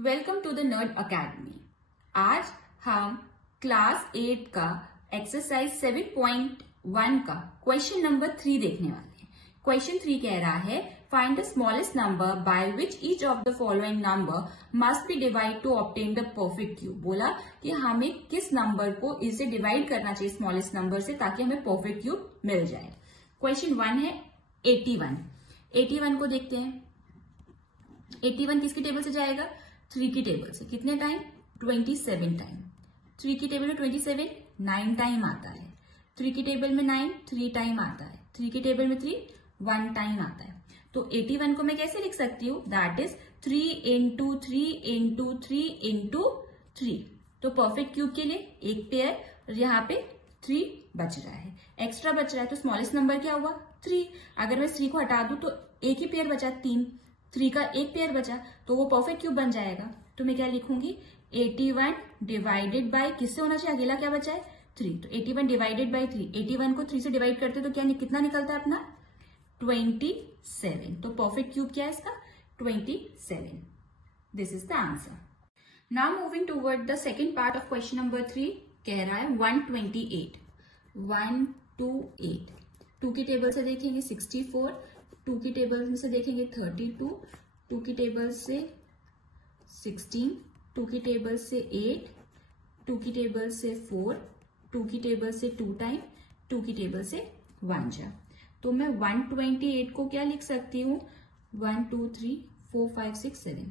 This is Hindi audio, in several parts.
Welcome to the nerd academy. आज हम क्लास 8 का एक्सरसाइज 7.1 का क्वेश्चन नंबर 3 देखने वाले हैं। क्वेश्चन 3 कह रहा है find the smallest number by which each of the following number must be divide two obtain the perfect cube. बोला कि हमें किस नंबर को इससे डिवाइड करना चाहिए स्मॉलेस्ट नंबर से ताकि हमें परफेक्ट क्यूब मिल जाए। क्वेश्चन 1 है 81। 81 को देखते हैं। 81 किसकी टेबल से जाएगा? 3 की टेबल से। कितने टाइम? 27 टाइम। 3 की टेबल में 27 9 टाइम आता है। 3 की टेबल में 9 3 टाइम आता है। 3 की टेबल में 3 1 टाइम आता है। तो 81 को मैं कैसे लिख सकती हूँ? That is 3 into 3 into 3 into 3। तो परफेक्ट क्यूब के लिए एक पेयर, यहाँ पे 3 बच रहा है, एक्स्ट्रा बच रहा है। तो स्मॉलेस्ट नंबर क्या हुआ? 3। अगर मैं 3 को हटा दूं तो एक ही पेयर बचा, 3 का एक पेयर बचा, तो वो परफेक्ट क्यूब बन जाएगा। तो मैं क्या लिखूंगी? 81 डिवाइडेड बाय किससे होना चाहिए? अकेला क्या बचा है? 3। तो 81 डिवाइडेड बाय 3। 81 को 3 से डिवाइड करते तो क्या कितना निकलता है अपना? 27। तो परफेक्ट क्यूब क्या है इसका? 27। This is the answer. Now moving toward the second part of question number 3। कह रहा है 128। 128 2 की टेबल से देखेंगे 64, 2 की टेबल में से देखेंगे 32, 2 की टेबल से 16, 2 की टेबल से 8, 2 की टेबल से 4, 2 की टेबल से 2 टाइम, 2 की टेबल से 1 जा। तो मैं 128 को क्या लिख सकती हूँ? 1 2 3 4 5 6 7।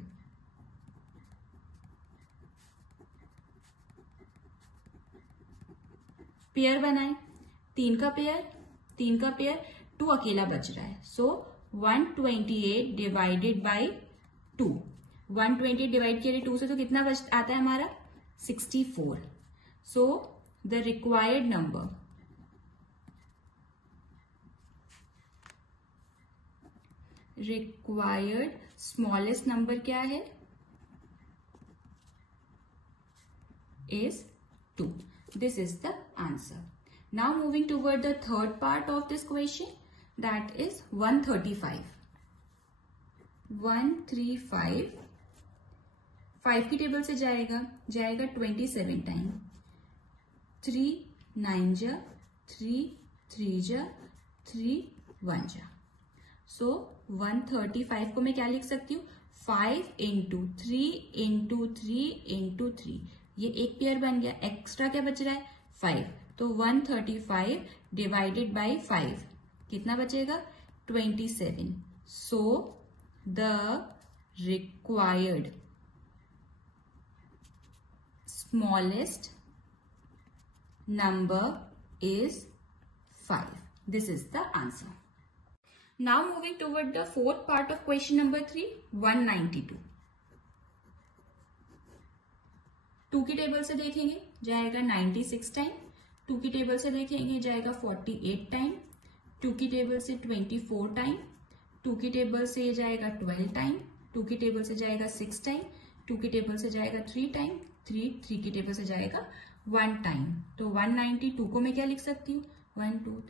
पेयर बनाए, 3 का पेयर 3 का पेयर, 2 अकेला बच रहा है। सो 128 डिवाइडेड बाई 2। 128 डिवाइड किया 2 से तो कितना बच आता है हमारा? 64। So the required number smallest number क्या है? Is 2. This is the answer. Now moving toward the third part of this question, that is 135. 135 5 की टेबल से जाएगा 27 टाइम। 3 9 जा, 3 3 जा, 3 1 जा। सो 135 को मैं क्या लिख सकती हूँ? 5 इंटू 3 इंटू 3 इंटू 3। ये एक पेयर बन गया, एक्स्ट्रा क्या बच रहा है? 5। तो 135 डिवाइडेड बाई 5 कितना बचेगा? 27। So the required smallest number is 5. This is the answer. Now moving toward the fourth part of question number 3, 192। 2 की टेबल से देखेंगे जाएगा 96 टाइम। 2 की टेबल से देखेंगे जाएगा 48 टाइम। 2 की टेबल से 24 टाइम। 2 की टेबल से ये जाएगा 12 टाइम। 2 की टेबल से जाएगा 6 टाइम। 2 की टेबल से जाएगा 3 टाइम। 3 की टेबल से जाएगा 1 टाइम। तो 192 को मैं क्या लिख सकती हूँ? 1 2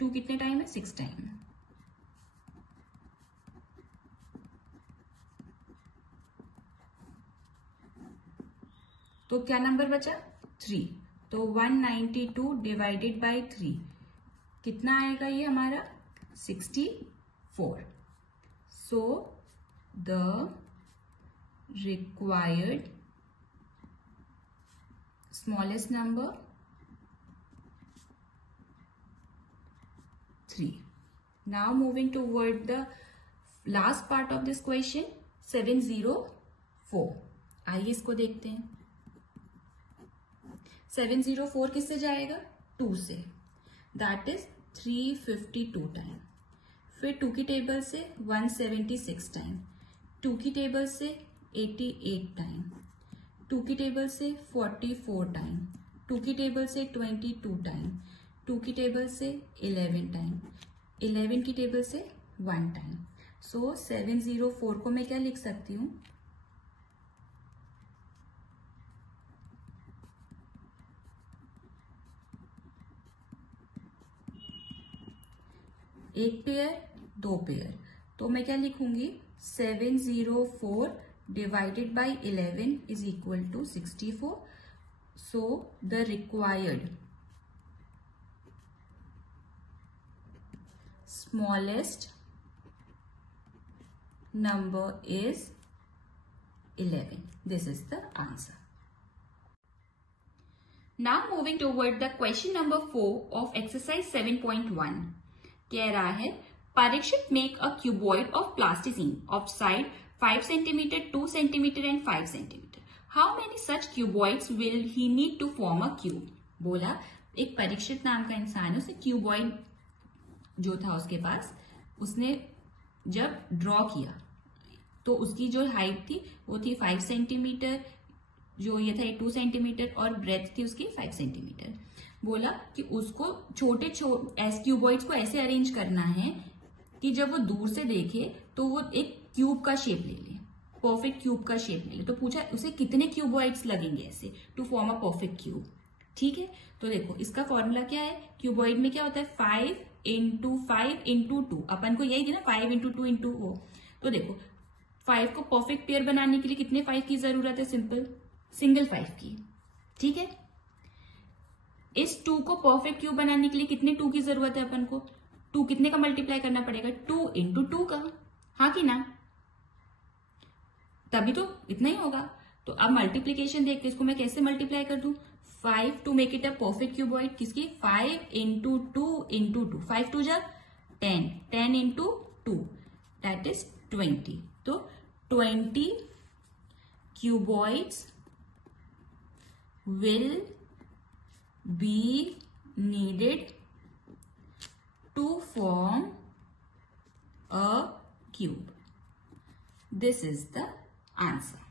2 कितने टाइम है? 6 टाइम। तो क्या नंबर बचा? 3। तो 192 डिवाइडेड बाई 3 कितना आएगा ये हमारा? 64. So the required smallest number 3. Now moving toward the last part of this question 704। आइए इसको देखते हैं। 704 किससे जाएगा? 2 से। That is 352 time. फिर 2 की टेबल से 176 टाइम। 2 की टेबल से 88 टाइम। 2 की टेबल से 44 टाइम। 2 की टेबल से 22 टाइम। 2 की टेबल से 11 टाइम। 11 की टेबल से 1 टाइम। सो 704 को मैं क्या लिख सकती हूँ? एक पेयर 2 पेयर, तो मैं क्या लिखूंगी 704 divided by 11 is equal to 64. So the required smallest number is 11. This is the answer. Now moving toward the question number 4 of exercise 7.1. कह रहा है Parikshit make a cuboid of plasticine of side 5 cm, 2 cm and 5 cm. How many such cuboids will he need to form a cube? बोला एक परीक्षित नाम का इंसान है, उसे क्यूबॉइड जो था उसके पास, उसने जब ड्रॉ किया तो उसकी जो हाइट थी वो थी 5 सेंटीमीटर, जो ये था 2 सेंटीमीटर और ब्रेथ थी उसकी 5 सेंटीमीटर. बोला कि उसको छोटे क्यूबॉइड्स को ऐसे अरेंज करना है कि जब वो दूर से देखे तो वो एक क्यूब का शेप ले ले, परफेक्ट क्यूब का शेप ले ले. तो पूछा उसे कितने क्यूबॉइड्स लगेंगे ऐसे to form a perfect cube. ठीक है, तो देखो इसका फॉर्मूला क्या है, क्यूबॉइड में क्या होता है 5 इंटू 5 इंटू 2. अपन को यही थी ना 5 इंटू 2 इंटू वो. तो देखो 5 को परफेक्ट पेयर बनाने के लिए कितने 5 की जरूरत है, सिंगल 5 की. ठीक है, इस 2 को परफेक्ट क्यूब बनाने के लिए कितने 2 की जरूरत है अपन को, 2 कितने का मल्टीप्लाई करना पड़ेगा 2 इंटू 2 का. हाँ कि ना, तभी तो इतना ही होगा. तो अब मल्टीप्लीकेशन देखते, इसको मैं कैसे मल्टीप्लाई कर दूं, 5 to make it a perfect cuboid, किसकी 5 इंटू 2 इंटू 2, 5 टू जा 10, 10 इंटू 2 दैट इज 20. तो 20 cuboids will be needed to form a cube. This is the answer.